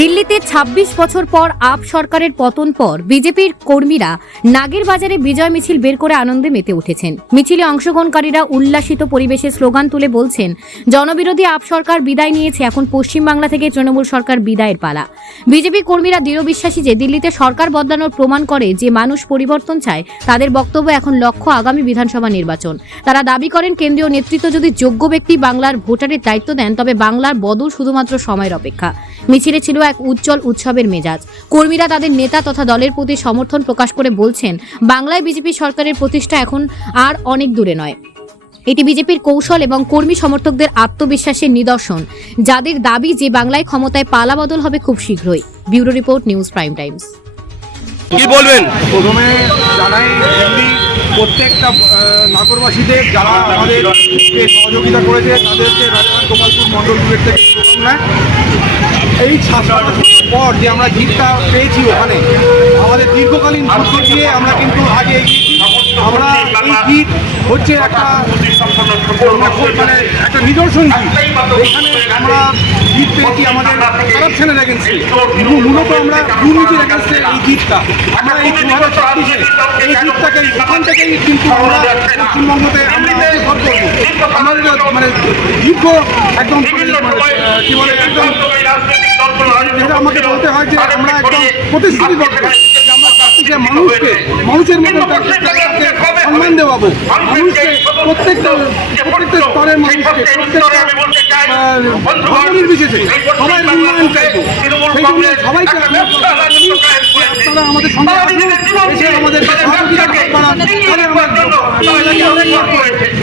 দিল্লিতে ২৬ বছর পর আপ সরকারের পতন পর বিজেপির কর্মীরা নাগের বাজারে বিজয় মিছিল বের করে আনন্দে মেতে উঠেছেন। মিছিলে অংশগ্রহণকারীরা উল্লাসিত পরিবেশে স্লোগান তুলে বলছেন, জনবিরোধী আপ সরকার বিদায় নিয়েছে, এখন পশ্চিমবাংলা থেকে তৃণমূল সরকার বিদায়ের পালা। বিজেপি কর্মীরা দৃঢ় বিশ্বাসী যে দিল্লিতে সরকার বদলানোর প্রমাণ করে যে মানুষ পরিবর্তন চায়। তাদের বক্তব্য এখন লক্ষ্য আগামী বিধানসভা নির্বাচন। তারা দাবি করেন, কেন্দ্রীয় নেতৃত্ব যদি যোগ্য ব্যক্তি বাংলার ভোটারের দায়িত্ব দেন, তবে বাংলার বদল শুধুমাত্র সময়ের অপেক্ষা। মিছিলে ছিল এক উজ্জ্বল উৎসবের মেজাজ। কর্মীরা তাদের নেতা তথা দলের প্রতি সমর্থন প্রকাশ করে বলছেন, বাংলায় বিজেপি সরকারের প্রতিষ্ঠা এখন আর অনেক দূরে নয়। এটি বিজেপির কৌশল এবং কর্মী সমর্থকদের আত্মবিশ্বাসের নিদর্শন, যাদের দাবি যে বাংলায় ক্ষমতায় পালা বদল হবে খুব শীঘ্রই। Bureau report, news prime Times. কি বলবেন? প্রথমে জানাই দিল্লি প্রত্যেকটা নাগরবাসীদের যারা আমাদেরকে সহযোগিতা করেছে তাদেরকে রাজধানী গোপালপুর মণ্ডল থেকে নেয়। এই 7 বছর পর যে আমরা জিতটা পেয়েছি, ওখানে আমাদের দীর্ঘকালীন যুদ্ধ দিয়ে আমরা কিন্তু আগে এগিয়েছি। আমরা এই জিত হচ্ছে একটা মানে একটা নিদর্শন জিত। এখানে আমরা জিত পেয়েছি আমাদের কারাপশনের এগেন্সে, মূলত আমরা দুর্নীতির এগেন্সে এই জিতটা। আমরা এই 2026-এ এই জিতটাকে ওখান থেকেই কিন্তু আমরা পশ্চিমবঙ্গতে আমরা অগ্রসর করবো। আমাদের মানে দীর্ঘ একদম কি বলে একদম যেটা আমাকে বলতে হয় যে আমরা একদম প্রতিশ্রুতিবদ্ধ যে আমরা চাচ্ছি মানুষের মতো সম্মান দেওয়াবো, মানুষকে প্রত্যেকটা স্তরের মানুষকে প্রত্যেকটা নির্বিশেষে সবাই উন্নয়ন চাইবো। সেই জন্য সবাইকে আপনারা আমাদের সঙ্গে এসে আমাদের সহযোগিতা করান,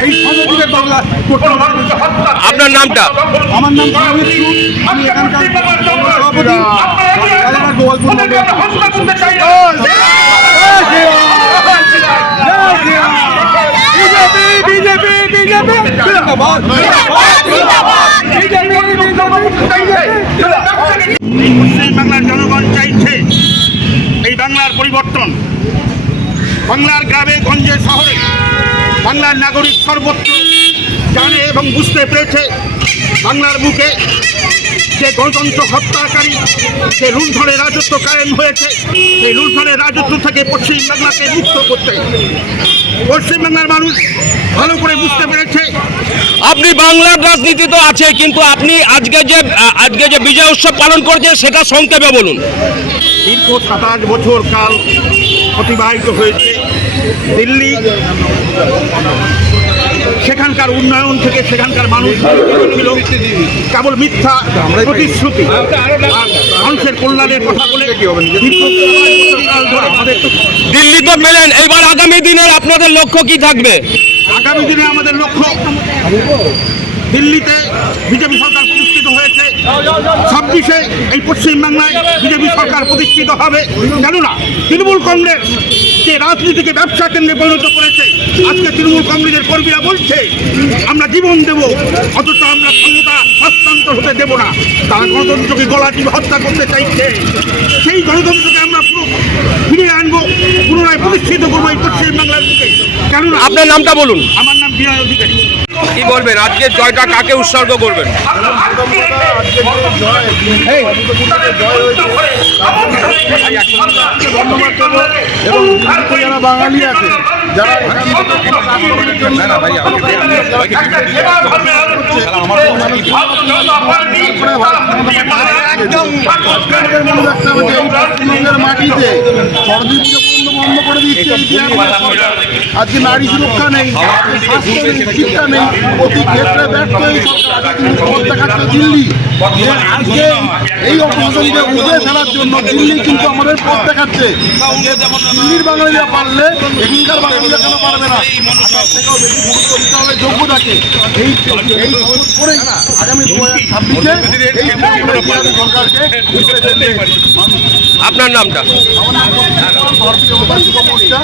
এই সহযোগিতার বাংলা করতে হবে। আপনার নামটা? আমার নাম সৌমিত্র, আমি এখানকার সভাপতি রাজধানী গোপালপুর বাংলার জনগণ চাইছে এই বাংলার পরিবর্তন। বাংলার গ্রামে গঞ্জে শহরে বাংলার নাগরিক সর্বত্র জানে এবং বুঝতে পেরেছে বাংলার বুকে যে গণতন্ত্র হত্যাকারী যে লুণ্ঠনের রাজত্ব কায়েম হয়েছে, সেই লুণ্ঠনের রাজত্ব থেকে পশ্চিমবাংলাকে মুক্ত করতে পশ্চিমবাংলার মানুষ ভালো করে বুঝতে পেরেছে। আপনি বাংলার রাজনীতি তো আছে, কিন্তু আপনি আজকে যে বিজয় উৎসব পালন করছেন সেটা সংক্ষেপে বলুন। দীর্ঘ 27 বছর কাল অতিবাহিত হয়েছে দিল্লি, সেখানকার উন্নয়ন থেকে সেখানকার মানুষ ছিল কেবল মিথ্যা প্রতিশ্রুতি আর মানুষের কল্যাণের কথা বলে। দিল্লি তো পেলেন, এবার আগামী দিনের আপনাদের লক্ষ্য কি থাকবে? আগামী দিনে আমাদের লক্ষ্য, দিল্লিতে বিজেপি সরকার প্রতিষ্ঠিত হয়েছে, 26-এ এই পশ্চিমবাংলায় বিজেপি সরকার প্রতিষ্ঠিত হবে। কেননা তৃণমূল কংগ্রেস যে রাজনীতিকে ব্যবসা কেন্দ্রে পরিণত করেছে, আজকে তৃণমূল কংগ্রেসের কর্মীরা বলছে আমরা জীবন দেব, অথচ আমরা ক্ষমতা হস্তান্তর হতে দেব না। তারা গণতন্ত্রকে গলা টিপে হত্যা করতে চাইছে। সেই গণতন্ত্রকে আমরা ফিরিয়ে আনবো, পুনরায় প্রতিষ্ঠিত করবো এই পশ্চিমবাংলার বুকে। কেননা আপনার নামটা বলুন। আমার নাম বিনয় অধিকারী। কি বলবেন, আজকে জয়টা কাকে উৎসর্গ করবেন? এবং যারা বাঙালি আছে, যারা পশ্চিমবঙ্গের মাটিতে সরস্বতী পুজো বন্ধ করে দিচ্ছে। আজকে নারী সুরক্ষা নেই, স্বাস্থ্য নেই, শিক্ষা নেই, প্রতি ক্ষেত্রে ব্যর্থ এই সরকার কিন্তু পথ দেখাচ্ছে দিল্লি। আজকে এই অপশনকে বুঝে ফেলার জন্য দিল্লি কিন্তু আমাদের পথ দেখাচ্ছে। দিল্লির বাঙালিরা পারলে এখানকার বাঙালিরা কেন পারবে না? থেকেও বেশি গুরুত্ব দিতে হবে যোগ্যতাকে। এই করেই আগামী 2026-এ এই সরকারকে আপনার নামটা? আমার নাম ভারতীয় যুব মোর্চা।